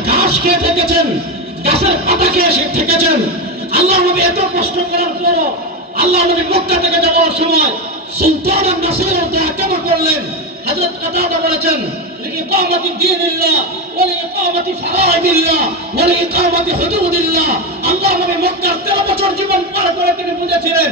ঘাস খেয়ে থেকেছেন গাছের পাতা খেয়ে সে থেকেছেন আল্লাহ নবী এত কষ্ট করার পরও আল্লাহ নবী মক্কা থেকে যাওয়ার সময় সুলতান নাসির কেন করলেন হযরত কাতাদা বলেছেন لإقامة دين الله ولإقامة فرائض الله ولإقامة حدود الله আল্লাহ নবী মক্কার 13 বছর জীবন পার করে তিনি বুঝেছিলেন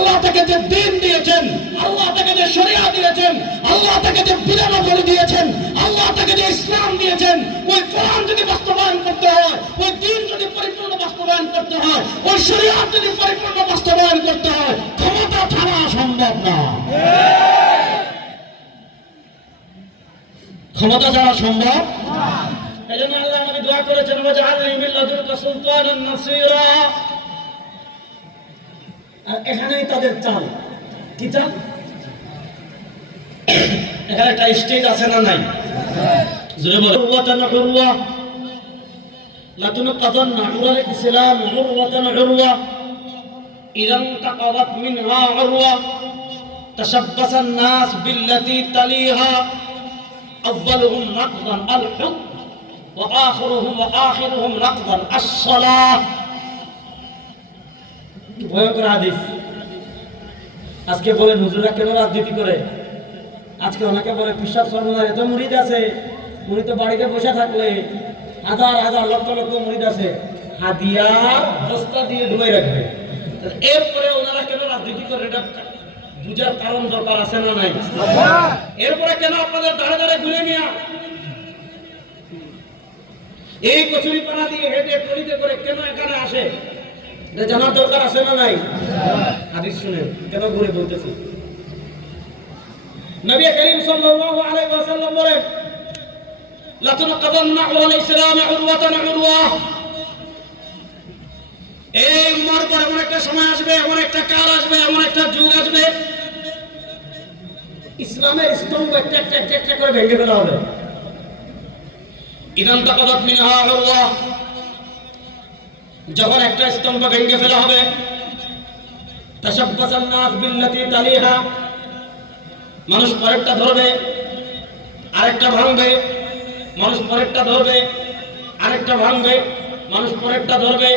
আল্লাহ তাকে যে দিন দিয়েছেন, আল্লাহ তাকে যে শরিয়া দিয়েছেন, আল্লাহ তাকে যে বিধান করে দিয়েছেন, আল্লাহ তাকে যে ইসলাম দিয়েছেন, ওই কোরআন যদি বাস্তবায়ন করতে হয়, ওই দিন যদি পরিপূর্ণ বাস্তবায়ন করতে হয়, ওই শরিয়া যদি পরিপূর্ণ বাস্তবায়ন করতে হয়, ক্ষমতা ছাড়া সম্ভব না। ক্ষমতা ছাড়া সম্ভব এই জন্য আল্লাহ নবী দোয়া করেছেন সুলতানান নাসীরা। এখানেই তাদের চাল কি চাল এখানে একটা স্টেজ আছে না নাই জোরে বলো উরওয়াতান উরওয়া لتنقضن عروة الإسلام عروة عروة إذا انتقضت منها عروة تشبث الناس بالتي تليها أولهم نقضا الحب وآخرهم وآخرهم نقضا الصلاة ভয়ঙ্কর হাদিস। আজকে বলেন হুজুরা কেন রাজনীতি করে? আজকে অনেকে বলে পিসাব সর্বদার এত মুরিদ আছে, উনি তো বাড়িতে বসে থাকলে হাজার হাজার, লক্ষ লক্ষ মুরিদ আছে। হাদিয়ার বস্তা দিয়ে ডুবে রাখবে। এরপরে ওনারা কেন রাজনীতি করে? এটা বুঝার কারণ দরকার আছে না নাই? এরপরে কেন আপনাদের দাঁড়ে দাঁড়ে ঘুরে নিয়ে এই কচুরি পানা দিয়ে হেঁটে টলিতে করে কেন এখানে আসে? জানার দরকার আছে না নাই? হাদিস শুনে কেন ঘুরে বলতেছি? নবী করিম সাল্লাল্লাহু আলাইহি ওয়াসাল্লাম বলেন লাতুনকাদান্না আলাল ইসলাম উরওয়াতান উরওয়া এই উম্মার পর এমন একটা সময় আসবে, এমন একটা কাল আসবে, এমন একটা যুগ আসবে, ইসলামের স্তম্ভ একটা একটা একটা করে ভেঙে ফেলা হবে। ইদান তাকাদাত মিনহা উরওয়া যখন একটা স্তম্ভ ভেঙে ফেলা হবে মানুষ পরেরটা ধরবে, আরেকটা ভাঙবে, মানুষ পরেরটা ধরবে, আরেকটা ভাঙবে, মানুষ পরেরটা ধরবে,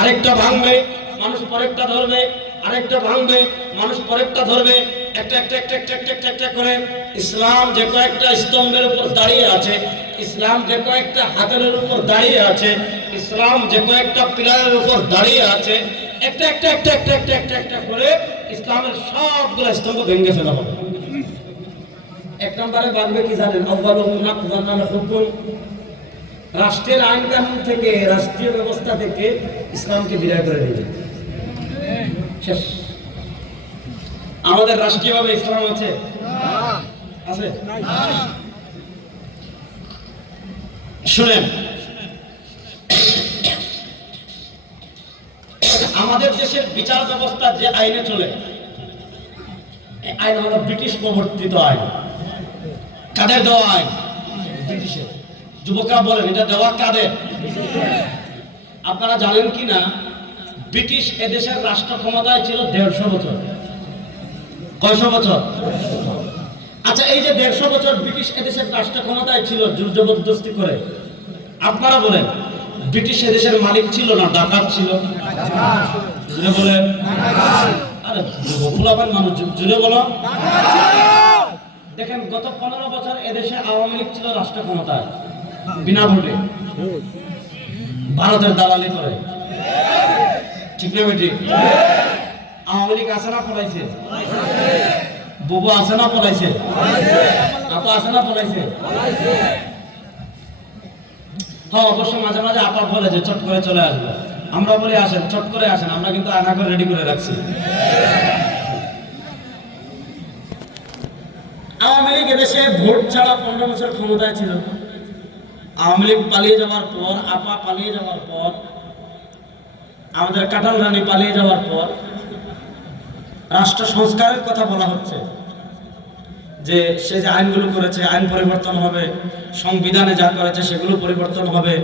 আরেকটা ভাঙবে, মানুষ পরেরটা ধরবে, আরেকটা ভাঙবে, মানুষ পরেরটা ধরবে, একটা একটা একটা একটা একটা একটা করে। ইসলাম যে কয়েকটা স্তম্ভের উপর দাঁড়িয়ে আছে ইসলাম যে কয়েকটা হাতের উপর দাঁড়িয়ে আছে, ইসলাম যে কয়েকটা পিলারের উপর দাঁড়িয়ে আছে, একটা একটা একটা একটা একটা একটা একটা করে ইসলামের সবগুলো স্তম্ভ ভেঙে ফেলা হবে। এক নম্বরে বাঁধবে কি জানেন? হুকুম। রাষ্ট্রের আইন কানুন থেকে, রাষ্ট্রীয় ব্যবস্থা থেকে ইসলামকে বিদায় করে দিবে। আমাদের রাষ্ট্রীয়ভাবে ইসলাম আছে? আছে? শুনেন। আমাদের দেশের বিচার ব্যবস্থা যে আইনে চলে আইন হলো ব্রিটিশ প্রবর্তিত আইন। কাদের দেওয়া আইন? যুবকরা বলেন, এটা দেওয়া কাদের? আপনারা জানেন কি না, ব্রিটিশ এদেশের রাষ্ট্র ক্ষমতায় ছিল দেড়শো বছর। কয়শো বছর? এই যে দেড়শো বছর ব্রিটিশ এদেশের রাষ্ট্র ক্ষমতায় ছিল জোর জবরদস্তি করে, আপনারা বলেন, ব্রিটিশ এদেশের মালিক ছিল না, ডাকাত ছিল? বলেন। আরে ভোলাবার মানুষ জুড়ে বলো। দেখেন, গত পনেরো বছর এদেশে আওয়ামী লীগ ছিল রাষ্ট্র ক্ষমতায়, বিনা ভোটে। ভারতের দালালি করে। ঠিক না, বেটি? আওয়ামী লীগ আছে না পড়াইছে বুবু আছে না পলাইছে? আপা আছে না পড়াইছে হ্যাঁ অবশ্য মাঝে মাঝে আপা বলে যে চট করে চলে আসবে। আমরা বলি, আসেন, চট করে আসেন, আমরা কিন্তু আনা করে রেডি করে রাখছি। আওয়ামী লীগ এদেশে ভোট ছাড়া পনেরো বছর ক্ষমতায় ছিল। আওয়ামী লীগ পালিয়ে যাওয়ার পর, আপা পালিয়ে যাওয়ার পর, আমাদের কাটাল রানী পালিয়ে যাওয়ার পর, রাষ্ট্র সংস্কারের কথা বলা হচ্ছে। যে সে যে আইনগুলো করেছে, আইন পরিবর্তন হবে, সংবিধানে যা করেছে সেগুলো পরিবর্তন হবে,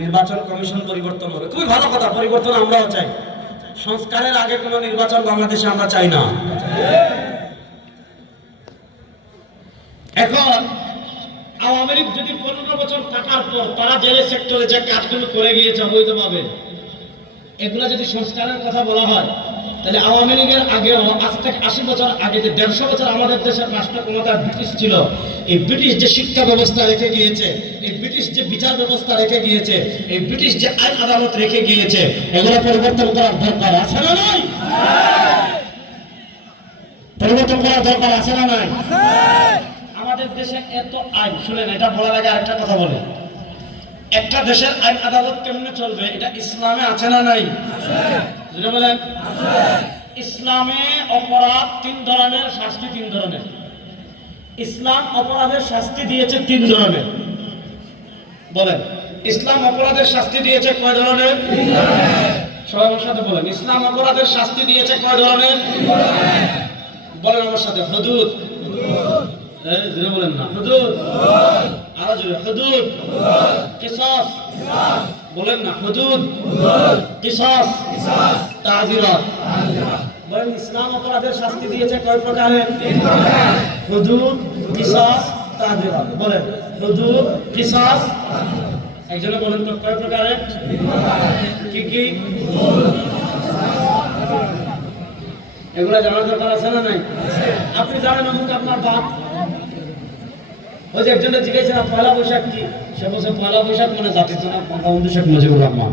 নির্বাচন কমিশন পরিবর্তন হবে। খুবই ভালো কথা, পরিবর্তন আমরাও চাই। সংস্কারের আগে কোনো নির্বাচন বাংলাদেশে আমরা চাই না। এখন আওয়ামী লীগ যদি পনেরো বছর থাকার পর তারা জেলের সেক্টরে যে কাজগুলো করে গিয়েছে অবৈধভাবে, এগুলো যদি সংস্কারের কথা বলা হয় তাহলে আওয়ামী লীগের আগেও আজ থেকে আশি বছর আগে যে দেড়শো বছর আমাদের দেশের রাষ্ট্র ক্ষমতা ব্রিটিশ ছিল এই ব্রিটিশ যে শিক্ষা ব্যবস্থা রেখে গিয়েছে এই ব্রিটিশ যে বিচার ব্যবস্থা রেখে গিয়েছে এই ব্রিটিশ যে আইন আদালত রেখে গিয়েছে এগুলো পরিবর্তন করার দরকার আছে না নাই? পরিবর্তন করার দরকার আছে না নাই? আমাদের দেশে এত আইন শুনেন এটা বলার আগে আরেকটা কথা বলে। একটা দেশের আইন আদালত কেমনে চলবে? এটা ইসলামে আছে না নাই? বলেন। ইসলামে অপরাধ তিন ধরনের, শাস্তি তিন ধরনের। ইসলাম অপরাধের শাস্তি দিয়েছে তিন ধরনের। বলেন, ইসলাম অপরাধের শাস্তি দিয়েছে কয় ধরনের? সবাই আমার সাথে বলেন, ইসলাম অপরাধের শাস্তি দিয়েছে কয় ধরনের? বলেন আমার সাথে হদুদ জোরে বলেন না হুদুদ বলেন না বলেন, ইসলাম শাস্তি দিয়েছে কয় প্রকারের বলেন একজনে বলেন তো, কয় প্রকারের কি কি? এগুলা জানার দরকার আছে না নাই? আপনি জানেন আপনার বাপ ওই যে একজনে জিজ্ঞেসেন পয়লা বৈশাখ কি? সে বলছে, পয়লা বৈশাখ মানে বঙ্গবন্ধু শেখ মুজিবুর রহমান।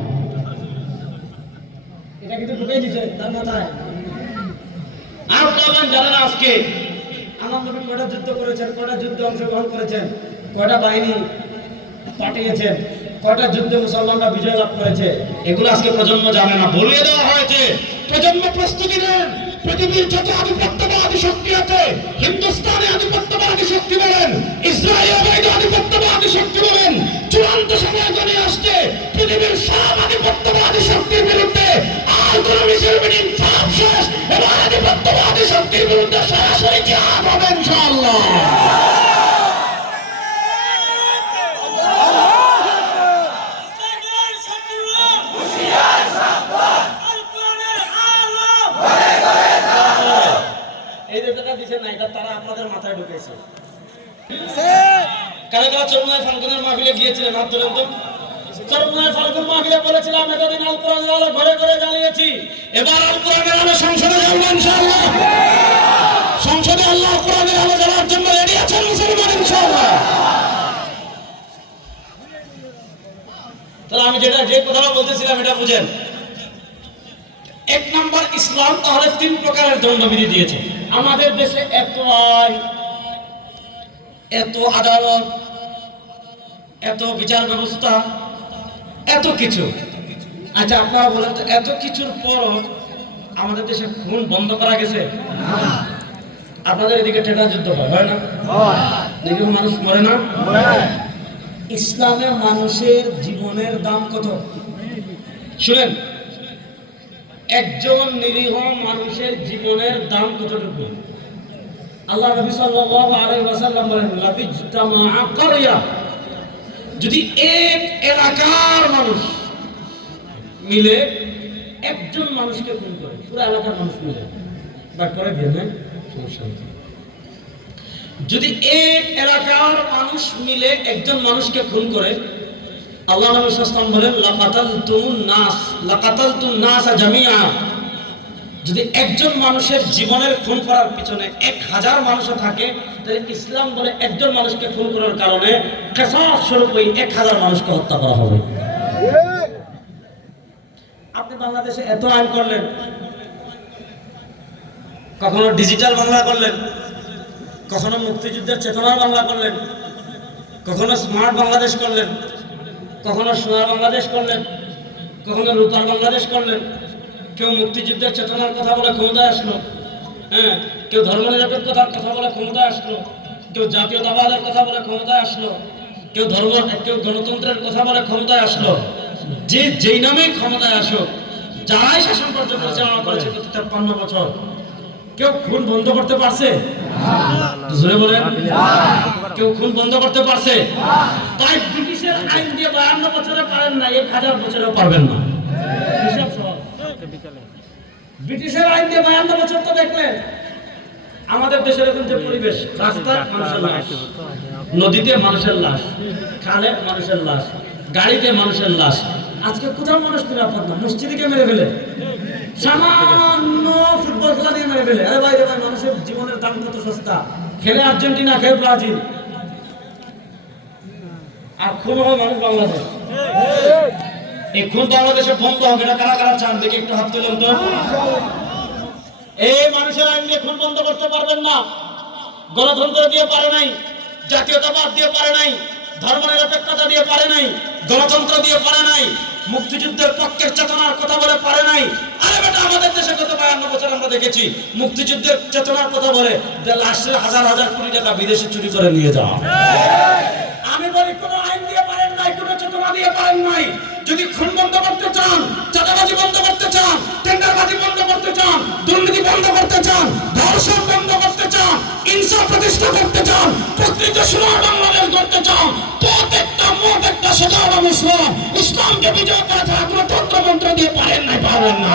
এটা কিন্তু ঢুকে তার মাথায়। আপনারা আজকে কয়টা যুদ্ধ করেছেন যুদ্ধে অংশগ্রহণ করেছেন বাহিনী পাঠিয়েছেন যুদ্ধে মুসলমানরা বিজয় লাভ করেছে, এগুলো আজকে প্রজন্ম জানে না। বলিয়ে দেওয়া হয়েছে, প্রজন্ম প্রস্তুতি নেন। পৃথিবীর যত আধিপত্যবাদী শক্তি আছে, হিন্দুস্তানে আধিপত্যবাদী শক্তি বলেন বিরুদ্ধে এই যেটা দিচ্ছেন না তারা আপনাদের মাথায় ঢুকেছে কারা কারা চরমায় ফাল্গুনের মাহফিলে গিয়েছিলেন হাত তো চরমায় ফাল্গুন মাহফিলে বলেছিলাম এতদিন আল কোরআনের আলো ঘরে ঘরে জ্বালিয়েছি এবার আল কোরআনের আলো সংসদে জ্বলবে ইনশাআল্লাহ। আমি যেটা যে কথাটা বলতেছিলাম এটা বুঝেন। এক নম্বর ইসলাম তাহলে তিন প্রকারের দণ্ডবিধি দিয়েছে। আমাদের দেশে এত আইন এত আদালত এত বিচার ব্যবস্থা এত কিছু। আচ্ছা আপনারা বলেন তো এত কিছুর পরও আমাদের দেশে খুন বন্ধ করা গেছে? আপনাদের এদিকে টেটা যুদ্ধ হয় হয় না? দেখি মানুষ মরে না? ইসলামে মানুষের জীবনের দাম কত? শুনেন, একজন নিরীহ মানুষের জীবনের দাম কতটুকু? আল্লাহ নবী সাল্লাল্লাহু আলাইহি ওয়াসাল্লাম বলেন লাবিজতামা কারিয়া যদি এক এলাকার মানুষ মিলে একজন মানুষকে খুন করে, পুরো এলাকার মানুষ মিলে, তারপরে নেয় সমস্যা যদি এক এলাকার মানুষ মিলে একজন মানুষকে খুন করে আল্লাহ নবী সাল্লাম বলেন লাকাতাল তুমুন নাস লাকাতাল তুন নাস জামিয়া যদি একজন মানুষের জীবনের খুন করার পিছনে এক হাজার মানুষও থাকে, তাহলে ইসলাম বলে একজন মানুষকে খুন করার কারণে কেসাস স্বরূপ ওই এক হাজার মানুষকে হত্যা করা হবে। আপনি বাংলাদেশে এত আইন করলেন, কখনো ডিজিটাল বাংলা করলেন, কখনো মুক্তিযুদ্ধের চেতনার বাংলা করলেন, কখনো স্মার্ট বাংলাদেশ করলেন কখনো সোনার বাংলাদেশ করলেন, কখনো রূপার বাংলাদেশ করলেন। কেউ মুক্তিযুদ্ধের চেতনার কথা বলে ক্ষমতায় আসলো হ্যাঁ? কেউ ধর্মনিরপেক্ষতার কথা বলে ক্ষমতায় আসলো, কেউ জাতীয়তাবাদের কথা বলে ক্ষমতায় আসলো, কেউ ধর্ম, কেউ গণতন্ত্রের কথা বলে ক্ষমতায় আসলো। যে যেই নামেই ক্ষমতায় আসো যারাই শাসন কার্য পরিচালনা করেছে তেপ্পান্ন বছর কেউ খুন বন্ধ করতে পারছে? জোরে বলেন। কেউ খুন বন্ধ করতে পারছে? তাই ব্রিটিশের আইন দিয়ে বায়ান্ন বছরে পারেন না, এক হাজার বছরেও পারবেন না। ব্রিটিশের আইন দিয়ে বায়ান্ন বছর তো দেখলেন। আমাদের দেশের এখন যে পরিবেশ রাস্তায় মানুষের লাশ, নদীতে মানুষের লাশ, খালে মানুষের লাশ, গাড়িতে মানুষের লাশ। আজকে কোথাও মানুষ নিরাপদ না, মসজিদকে মেরে ফেলে। সামান্য খেলা দিয়ে মেরে ফেলে। আরে ভাই রে ভাই মানুষের জীবনের দাম কত সস্তা। খেলে আর্জেন্টিনা, খেলে ব্রাজিল। আর খুন হয় মানুষ বাংলাদেশ। এই খুন বাংলাদেশে বন্ধ হবে না। কারা কারা চান? দেখি একটু হাত তুলেন তো। এই মানুষের আইন দিয়ে খুন বন্ধ করতে পারবেন না। গণতন্ত্র দিয়ে পারে নাই, জাতীয়তাবাদ দিয়ে পারে নাই, ধর্ম নিরপেক্ষতা দিয়ে পারে নাই, গণতন্ত্র দিয়ে পারে নাই, মুক্তিযুদ্ধের পক্ষের চেতনার কথা বলে পারে নাই চান, চাঁদাবাজি বন্ধ করতে চান, টেন্ডারবাজি বন্ধ করতে চান, দুর্নীতি চান, ধর্ষণ প্রতিষ্ঠা করতে চান, প্রকৃত সাধারণ মুসলিম ইসলামকে বিজয় করা ছাড়া কোনো তন্ত্রমন্ত্র দিয়ে পারেন না পারবেন না।